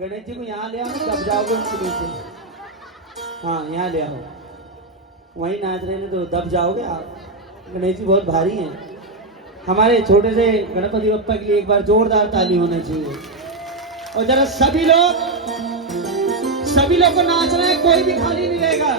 गणेश जी को यहाँ ले आओ, दब जाओगे उनके नीचे। हाँ यहाँ ले आओ, वहीं नाच रहे हैं तो दब जाओगे आप। गणेश जी बहुत भारी हैं। हमारे छोटे से गणपति बप्पा के लिए एक बार जोरदार ताली होनी चाहिए। और जरा सभी लोग को नाचना है, कोई भी खाली नहीं रहेगा।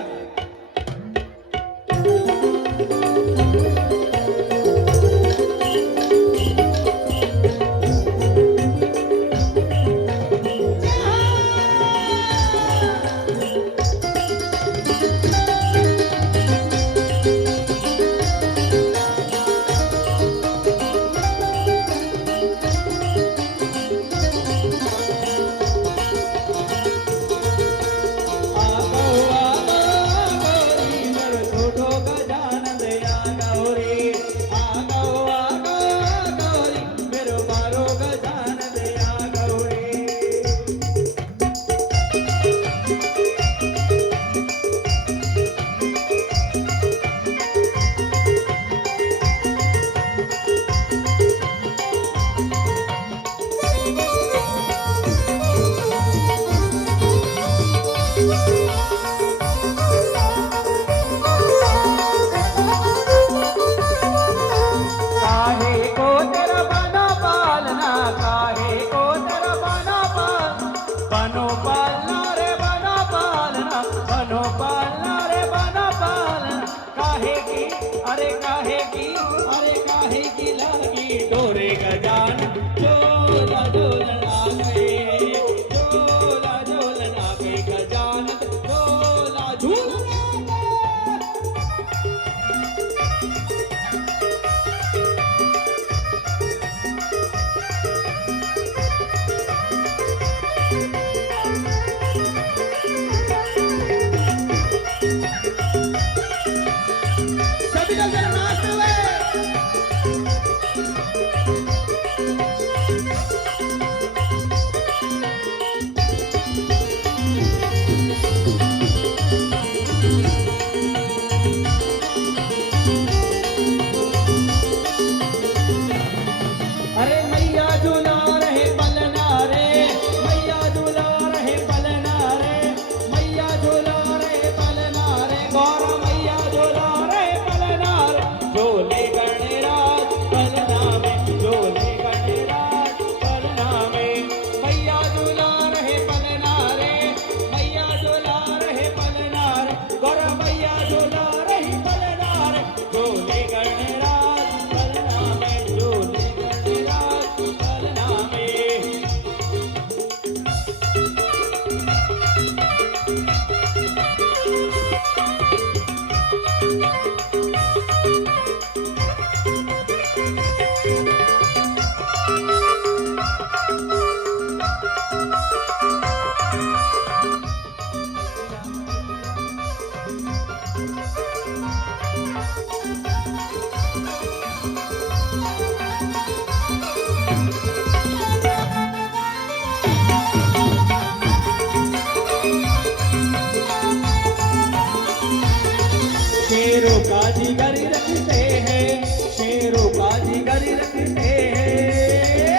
शेरों का जिगर रखते हैं, शेरों का जिगर रखते हैं।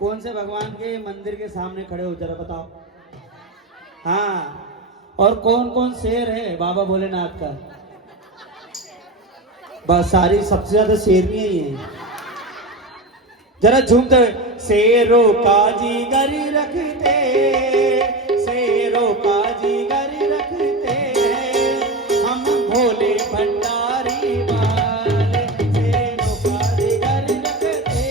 कौन से भगवान के मंदिर के सामने खड़े हो जरा बताओ। हाँ, और कौन कौन शेर है बाबा भोलेनाथ का? बस सारी सबसे ज्यादा शेरनी ही है। जरा झूमते हुए, शेरों का जिगर रखते, शेरों का जिगर रखते, हम भोले भंडारी वाले। शेरों का जिगर रखते,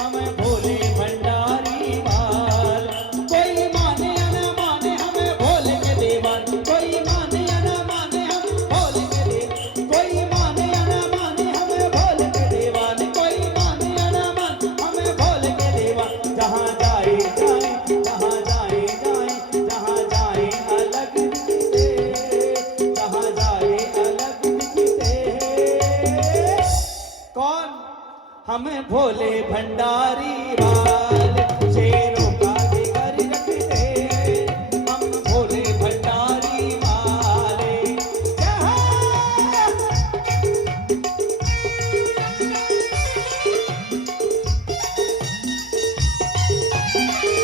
हम भोले भंडारी वाले। कोई माने या न माने हमें भोले के दीवान, कोई माने या न माने हम भोले के दीवान, कोई माने या न माने हमें भोले के दीवान, कोई माने या न माने हमें भोले के दीवान। जहाँ जाए जाए, जहाँ जाए जाए, जहाँ जाए अलग दिखते, जहाँ जाए अलग दिखते। कौन? हमें भोले भंडारी वाले। शेरों का जिगर रखते, हम भोले भंडारी वाले। जय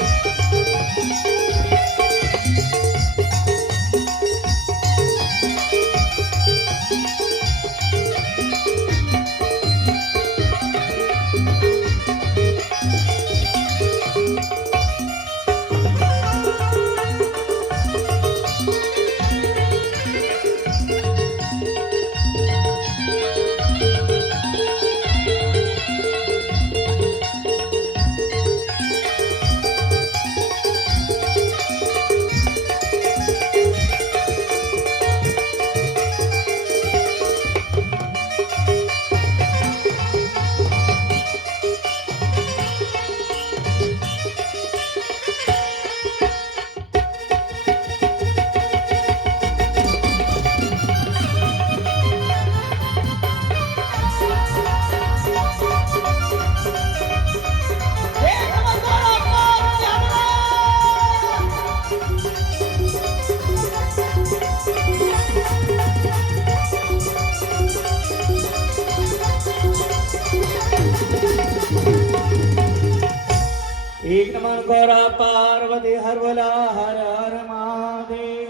एक नमन गौरा पार्वती हर बोला हर हर महादेव।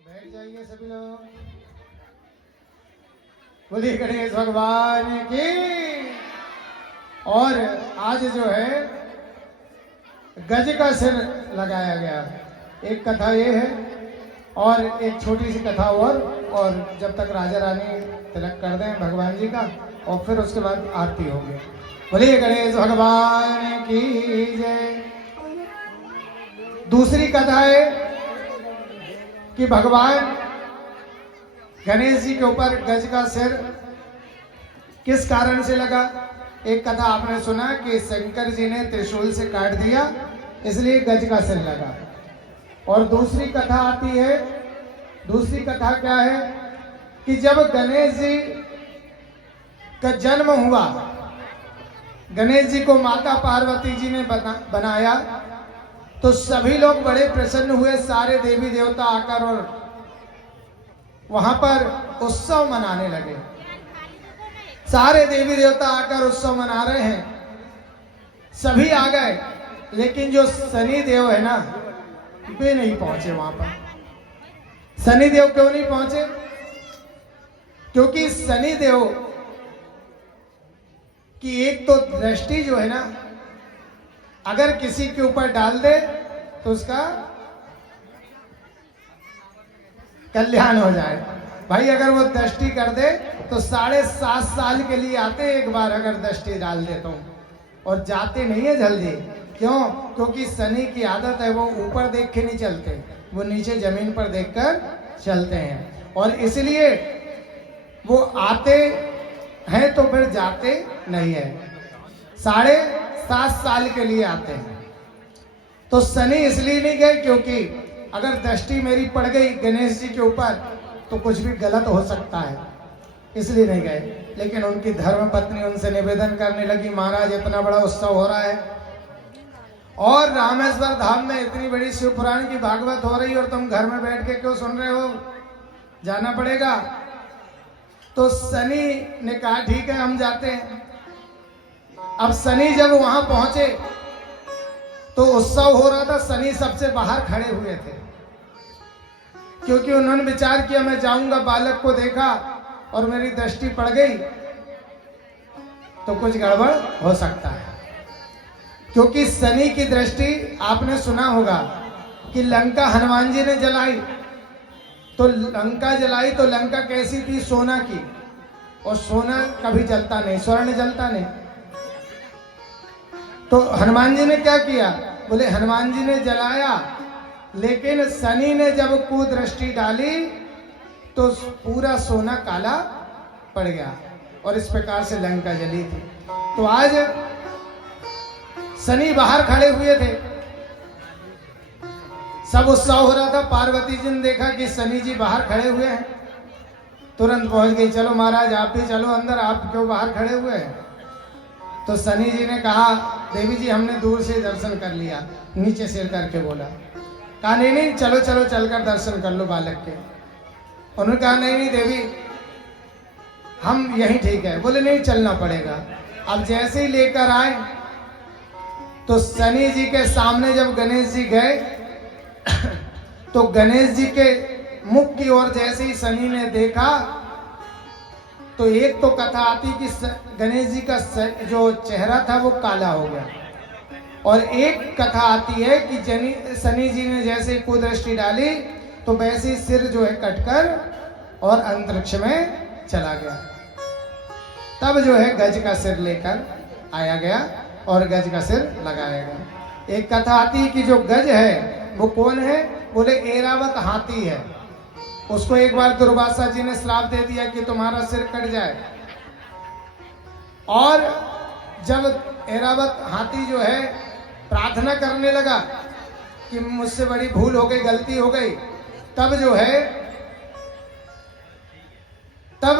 बैठ जाइए सभी लोग। बोलिए गणेश भगवान की। और आज जो है गज का सिर लगाया गया। एक कथा ये है और एक छोटी सी कथा और जब तक राजा रानी तिलक कर दें भगवान जी का और फिर उसके बाद आरती होगी। बोलिए गणेश भगवान की जय। दूसरी कथा है कि भगवान गणेश जी के ऊपर गज का सिर किस कारण से लगा। एक कथा आपने सुना कि शंकर जी ने त्रिशूल से काट दिया इसलिए गज का सिर लगा। और दूसरी कथा आती है, दूसरी कथा क्या है कि जब गणेश जी का जन्म हुआ, गणेश जी को माता पार्वती जी ने बनाया तो सभी लोग बड़े प्रसन्न हुए। सारे देवी देवता आकर और वहां पर उत्सव मनाने लगे। सारे देवी देवता आकर उत्सव मना रहे हैं, सभी आ गए, लेकिन जो शनि देव है ना वे नहीं पहुंचे वहां पर। शनि देव क्यों नहीं पहुंचे? क्योंकि शनि देव की एक तो दृष्टि जो है ना अगर किसी के ऊपर डाल दे तो उसका कल्याण हो जाए। भाई अगर वो दृष्टि कर दे तो 7.5 साल के लिए आते एक बार अगर दृष्टि डाल देता हूं और जाते नहीं है जल्दी। क्यों? क्योंकि शनि की आदत है वो ऊपर देख के नहीं चलते, वो नीचे जमीन पर देखकर चलते हैं। और इसलिए वो आते हैं तो फिर जाते नहीं है। 7.5 साल के लिए आते हैं। तो शनि इसलिए नहीं गए क्योंकि अगर दृष्टि मेरी पड़ गई गणेश जी के ऊपर तो कुछ भी गलत हो सकता है, इसलिए नहीं गए। लेकिन उनकी धर्म पत्नी उनसे निवेदन करने लगी, महाराज इतना बड़ा उत्सव हो रहा है और रामेश्वर धाम में इतनी बड़ी शिव पुराण की भागवत हो रही है और तुम घर में बैठ के क्यों सुन रहे हो, जाना पड़ेगा। तो शनि ने कहा ठीक है हम जाते हैं। अब शनि जब वहां पहुंचे तो उत्सव हो रहा था, शनि सबसे बाहर खड़े हुए थे क्योंकि उन्होंने विचार किया मैं जाऊंगा, बालक को देखा और मेरी दृष्टि पड़ गई तो कुछ गड़बड़ हो सकता है। क्योंकि शनि की दृष्टि आपने सुना होगा कि लंका हनुमान जी ने जलाई तो लंका जलाई तो लंका कैसी थी? सोना की, और सोना कभी जलता नहीं, स्वर्ण जलता नहीं। तो हनुमान जी ने क्या किया? बोले हनुमान जी ने जलाया, लेकिन शनि ने जब कुदृष्टि डाली तो पूरा सोना काला पड़ गया और इस प्रकार से लंका जली थी। तो आज शनि बाहर खड़े हुए थे, सब उत्सव हो रहा था। पार्वती जी ने देखा कि शनि जी बाहर खड़े हुए हैं, तुरंत पहुंच गई, चलो महाराज आप भी चलो अंदर, आप क्यों बाहर खड़े हुए हैं? तो शनि जी ने कहा देवी जी हमने दूर से दर्शन कर लिया, नीचे सिर करके बोला। कहा नहीं नहीं चलो चलो चलकर दर्शन कर लो बालक के। उन्होंने कहा नहीं नहीं देवी हम यहीं ठीक है। बोले नहीं चलना पड़ेगा। अब जैसे ही लेकर आए तो शनि जी के सामने जब गणेश जी गए तो गणेश जी के मुख की ओर जैसे ही शनि ने देखा तो एक तो कथा आती कि गणेश जी का जो चेहरा था वो काला हो गया, और एक कथा आती है कि शनि जी ने जैसे कुदृष्टि डाली तो वैसे ही सिर जो है कटकर और अंतरिक्ष में चला गया। तब जो है गज का सिर लेकर आया गया और गज का सिर लगाया गया। एक कथा आती है कि जो गज है वो कौन है? बोले ऐरावत हाथी है। उसको एक बार दुर्वासा जी ने श्राप दे दिया कि तुम्हारा सिर कट जाए, और जब ऐरावत हाथी जो है प्रार्थना करने लगा कि मुझसे बड़ी भूल हो गई, गलती हो गई, तब जो है तब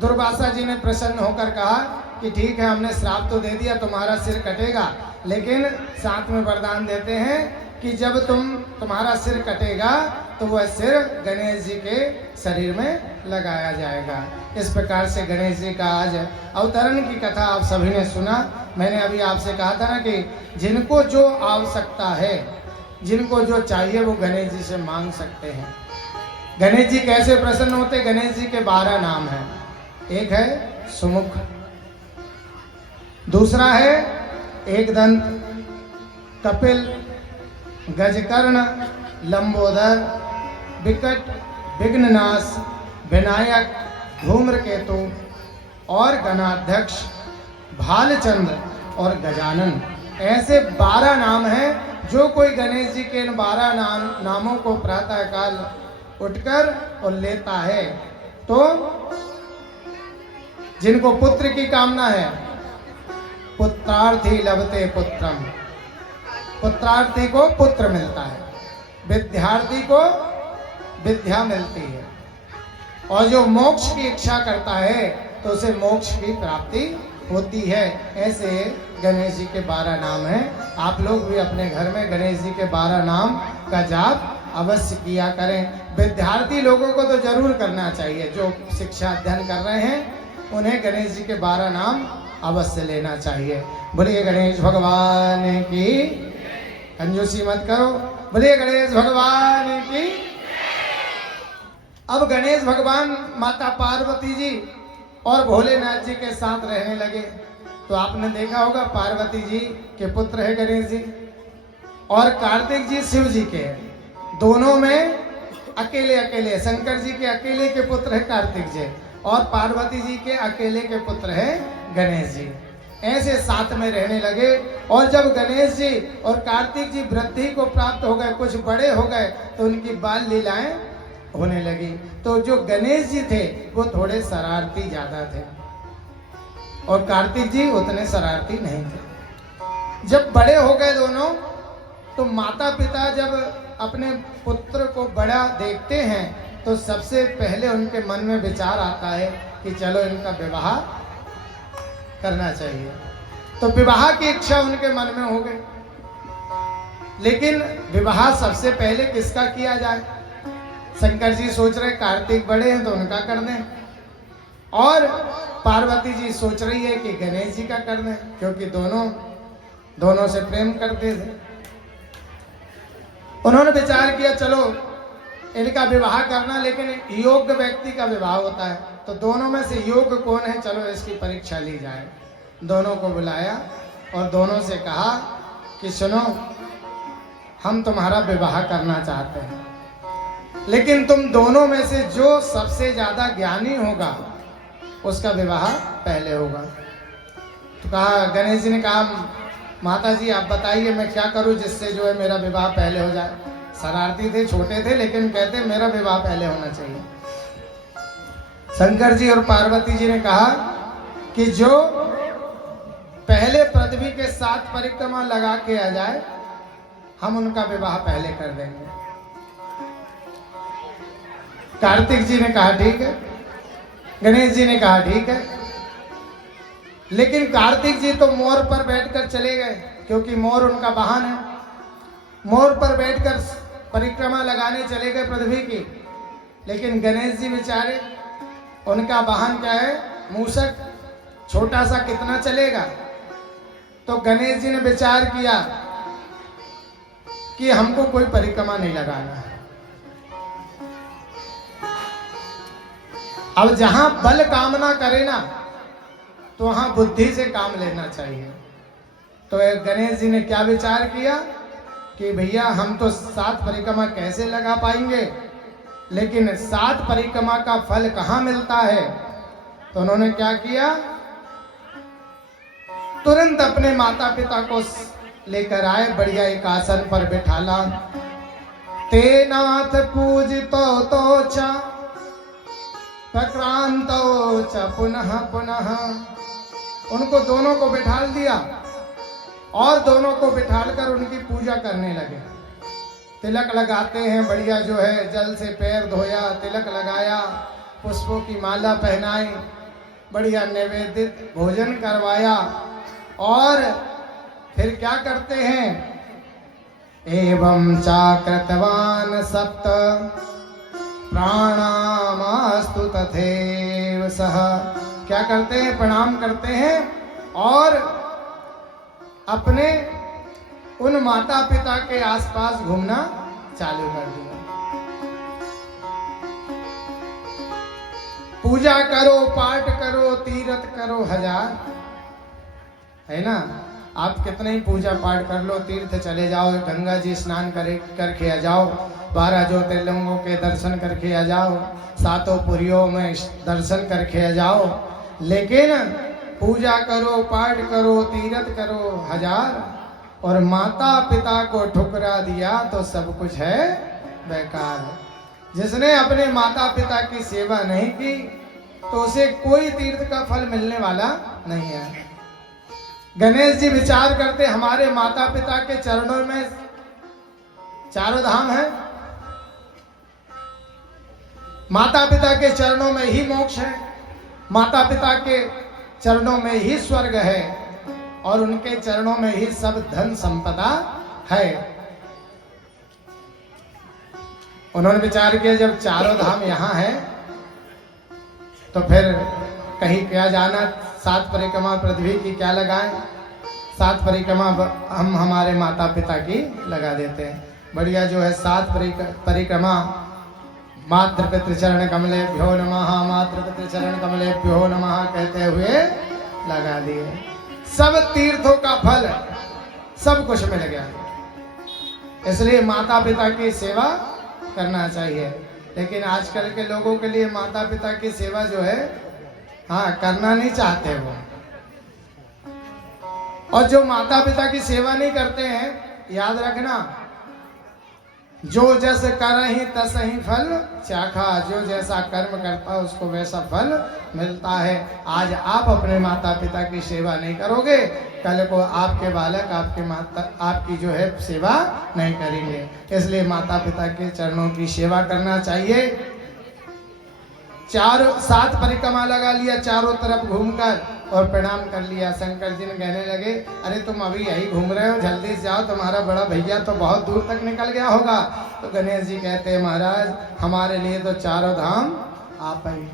दुर्वासा जी ने प्रसन्न होकर कहा कि ठीक है हमने श्राप तो दे दिया, तुम्हारा सिर कटेगा, लेकिन साथ में वरदान देते हैं कि जब तुम्हारा सिर कटेगा तो वह सिर गणेश जी के शरीर में लगाया जाएगा। इस प्रकार से गणेश जी का आज अवतरण की कथा आप सभी ने सुना। मैंने अभी आपसे कहा था ना कि जिनको जो आवश्यकता है, जिनको जो चाहिए वो गणेश जी से मांग सकते हैं। गणेश जी कैसे प्रसन्न होते? गणेश जी के 12 नाम हैं। एक है सुमुख, दूसरा है एकदंत, कपिल, गजकर्ण, लंबोदर, विकट, विघ्ननाश, विनायक, धूम्रकेतु और गणाध्यक्ष, भालचंद्र और गजानन। ऐसे 12 नाम हैं। जो कोई गणेश जी के इन 12 नामों को प्रातः काल उठकर और लेता है, तो जिनको पुत्र की कामना है, पुत्रार्थी लभते पुत्रम, पुत्रार्थी को पुत्र मिलता है, विद्यार्थी को विद्या मिलती है, और जो मोक्ष की इच्छा करता है तो उसे मोक्ष की प्राप्ति होती है। ऐसे गणेश जी के 12 नाम हैं। आप लोग भी अपने घर में गणेश जी के 12 नाम का जाप अवश्य किया करें। विद्यार्थी लोगों को तो जरूर करना चाहिए। जो शिक्षा अध्ययन कर रहे हैं उन्हें गणेश जी के 12 नाम अवश्य लेना चाहिए। बोलिए गणेश भगवान की, कंजूसी मत करो। बोलिए गणेश भगवान की। अब गणेश भगवान माता पार्वती जी और भोलेनाथ जी के साथ रहने लगे। तो आपने देखा होगा पार्वती जी के पुत्र है गणेश जी और कार्तिक जी शिव जी के हैं। दोनों में अकेले अकेले, शंकर जी के अकेले के पुत्र है कार्तिक जी और पार्वती जी के अकेले के पुत्र है गणेश जी। ऐसे साथ में रहने लगे। और जब गणेश जी और कार्तिक जी वृद्धि को प्राप्त हो गए, कुछ बड़े हो गए, तो उनकी बाल लीलाएं होने लगी। तो जो गणेश जी थे वो थोड़े शरारती ज्यादा थे और कार्तिक जी उतने शरारती नहीं थे। जब बड़े हो गए दोनों, तो माता पिता जब अपने पुत्र को बड़ा देखते हैं तो सबसे पहले उनके मन में विचार आता है कि चलो इनका विवाह करना चाहिए। तो विवाह की इच्छा उनके मन में हो गई। लेकिन विवाह सबसे पहले किसका किया जाए? शंकर जी सोच रहे कार्तिक बड़े हैं तो उनका कर दें, और पार्वती जी सोच रही है कि गणेश जी का कर दें, क्योंकि दोनों से प्रेम करते थे। उन्होंने विचार किया चलो इनका विवाह करना, लेकिन योग्य व्यक्ति का विवाह होता है, तो दोनों में से योग्य कौन है, चलो इसकी परीक्षा ली जाए। दोनों को बुलाया और दोनों से कहा कि सुनो, हम तुम्हारा विवाह करना चाहते हैं, लेकिन तुम दोनों में से जो सबसे ज्यादा ज्ञानी होगा उसका विवाह पहले होगा। तो कहा, गणेश जी ने कहा, माता जी आप बताइए मैं क्या करूं जिससे जो है मेरा विवाह पहले हो जाए। शरारती थे, छोटे थे, लेकिन कहते मेरा विवाह पहले होना चाहिए। शंकर जी और पार्वती जी ने कहा कि जो पहले पृथ्वी के 7 परिक्रमा लगा के आ जाए, हम उनका विवाह पहले कर देंगे। कार्तिक जी ने कहा ठीक है, गणेश जी ने कहा ठीक है। लेकिन कार्तिक जी तो मोर पर बैठकर चले गए, क्योंकि मोर उनका वाहन है। मोर पर बैठकर परिक्रमा लगाने चले गए पृथ्वी की। लेकिन गणेश जी बेचारे, उनका वाहन क्या है? मूषक, छोटा सा, कितना चलेगा। तो गणेश जी ने विचार किया कि हमको कोई परिक्रमा नहीं लगाना है। अब जहां बल कामना करे ना, तो वहां बुद्धि से काम लेना चाहिए। तो गणेश जी ने क्या विचार किया कि भैया हम तो 7 परिक्रमा कैसे लगा पाएंगे, लेकिन 7 परिक्रमा का फल कहाँ मिलता है। तो उन्होंने क्या किया, तुरंत अपने माता पिता को लेकर आए, बढ़िया एक आसन पर बिठाला। ते नाथ पूजितो तो च प्रक्रांतो च पुनः पुनः। उनको दोनों को बिठाल दिया और दोनों को बिठालकर उनकी पूजा करने लगे। तिलक लगाते हैं, बढ़िया जो है जल से पैर धोया, तिलक लगाया, पुष्पों की माला पहनाई, बढ़िया नैवेदित भोजन करवाया। और फिर क्या करते हैं, एवं चाकृतवान् सप्त प्रणामास्तु तथैव सः। क्या करते हैं? प्रणाम करते हैं और अपने उन माता पिता के आसपास घूमना चालू कर दिया। पूजा करो, पाठ करो, तीर्थ करो हजार, है ना। आप कितने ही पूजा पाठ कर लो, तीर्थ चले जाओ, गंगा जी स्नान करके आ जाओ, 12 ज्योतिर्लिंगों के दर्शन करके आ जाओ, 7 पुरियों में दर्शन करके आ जाओ, लेकिन पूजा करो, पाठ करो, तीर्थ करो हजार और माता पिता को ठुकरा दिया तो सब कुछ है बेकार। जिसने अपने माता पिता की सेवा नहीं की तो उसे कोई तीर्थ का फल मिलने वाला नहीं है। गणेश जी विचार करते, हमारे माता पिता के चरणों में 4 धाम है, माता पिता के चरणों में ही मोक्ष है, माता पिता के चरणों में ही स्वर्ग है और उनके चरणों में ही सब धन संपदा है। उन्होंने विचार किया जब 4 धाम यहां है तो फिर कहीं क्या जाना, 7 परिक्रमा पृथ्वी की क्या लगाएं, 7 परिक्रमा हम हमारे माता पिता की लगा देते हैं। बढ़िया जो है 7 परिक्रमा मातृ पितृ चरण कमलेभ्यो नमः, मातृ पितृ चरण कमलेभ्यो नमः कहते हुए लगा दिए। सब तीर्थों का फल सब कुछ मिल गया। इसलिए माता पिता की सेवा करना चाहिए, लेकिन आजकल के लोगों के लिए माता पिता की सेवा जो है करना नहीं चाहते वो। और जो माता पिता की सेवा नहीं करते हैं, याद रखना, जो जैसे करहि तसहि फल चाखा, जो जैसा कर्म करता है उसको वैसा फल मिलता है। आज आप अपने माता पिता की सेवा नहीं करोगे, कल को आपके बालक आपकी जो है सेवा नहीं करेंगे। इसलिए माता पिता के चरणों की सेवा करना चाहिए। 7 परिक्रमा लगा लिया, चारों तरफ घूमकर और प्रणाम कर लिया। शंकर जी ने कहने लगे, अरे तुम अभी यही घूम रहे हो, जल्दी से जाओ, तुम्हारा बड़ा भैया तो बहुत दूर तक निकल गया होगा। तो गणेश जी कहते हैं, महाराज हमारे लिए तो 4 धाम आप ही,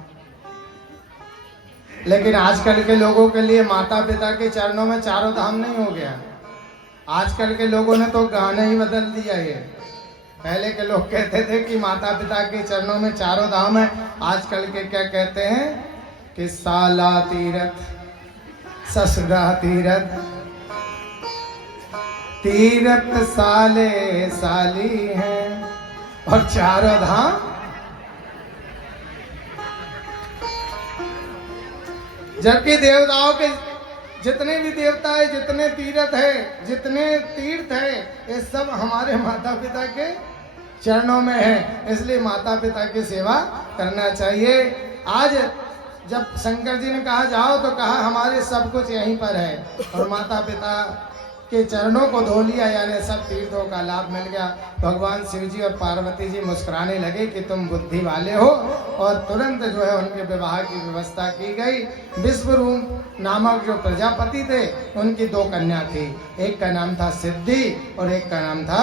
लेकिन आजकल के लोगों के लिए माता पिता के चरणों में 4 धाम नहीं हो गया। आजकल के लोगों ने तो गाना ही बदल दिया। ये पहले के लोग कहते थे कि माता पिता के चरणों में 4 धाम है, आजकल के क्या कहते हैं कि साला तीरथ, ससुरा तीरथ, तीरथ साले साली हैं और 4 धाम। जबकि देवताओं के जितने भी देवता है, जितने तीर्थ है, जितने तीर्थ है, ये सब हमारे माता पिता के चरणों में है। इसलिए माता पिता की सेवा करना चाहिए। आज जब शंकर जी ने कहा जाओ, तो कहा हमारे सब कुछ यहीं पर है, और माता पिता के चरणों को धो लिया, यानी सब तीर्थों का लाभ मिल गया। भगवान शिव जी और पार्वती जी मुस्कुराने लगे कि तुम बुद्धि वाले हो, और तुरंत जो है उनके विवाह की व्यवस्था की गई। विश्वरूप नामक जो प्रजापति थे, उनकी 2 कन्या थी, एक का नाम था सिद्धि और एक का नाम था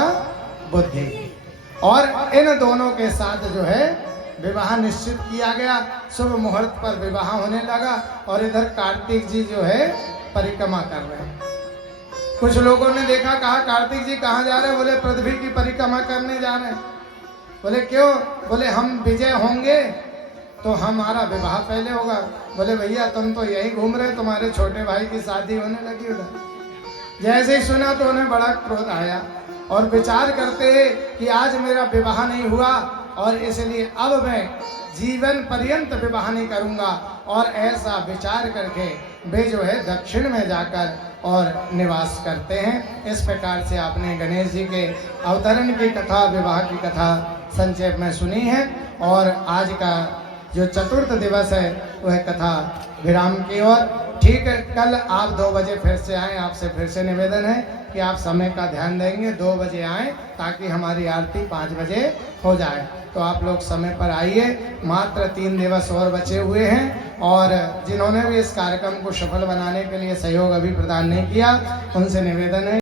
बुद्धि, और इन दोनों के साथ जो है विवाह निश्चित किया गया। शुभ मुहूर्त पर विवाह होने लगा, और इधर कार्तिक जी जो है परिक्रमा कर रहे हैं। कुछ लोगों ने देखा, कहा कार्तिक जी कहाँ जा रहे हैं? बोले पृथ्वी की परिक्रमा करने जा रहे हैं। बोले क्यों? बोले हम विजय होंगे तो हमारा विवाह पहले होगा। बोले भैया तुम तो यही घूम रहे, तुम्हारे छोटे भाई की शादी होने लगी उधर। जैसे ही सुना तो उन्हें बड़ा क्रोध आया और विचार करते कि आज मेरा विवाह नहीं हुआ, और इसलिए अब मैं जीवन पर्यंत विवाह नहीं करूंगा। और ऐसा विचार करके वे जो है दक्षिण में जाकर और निवास करते हैं। इस प्रकार से आपने गणेश जी के अवतरण की कथा, विवाह की कथा संक्षेप में सुनी है। और आज का जो चतुर्थ दिवस है वह कथा विराम की ओर। ठीक है, कल आप 2 बजे फिर से आएँ। आपसे फिर से निवेदन है कि आप समय का ध्यान देंगे, 2 बजे आएँ ताकि हमारी आरती 5 बजे हो जाए। तो आप लोग समय पर आइए। मात्र 3 दिवस और बचे हुए हैं, और जिन्होंने भी इस कार्यक्रम को सफल बनाने के लिए सहयोग अभी प्रदान नहीं किया, उनसे निवेदन है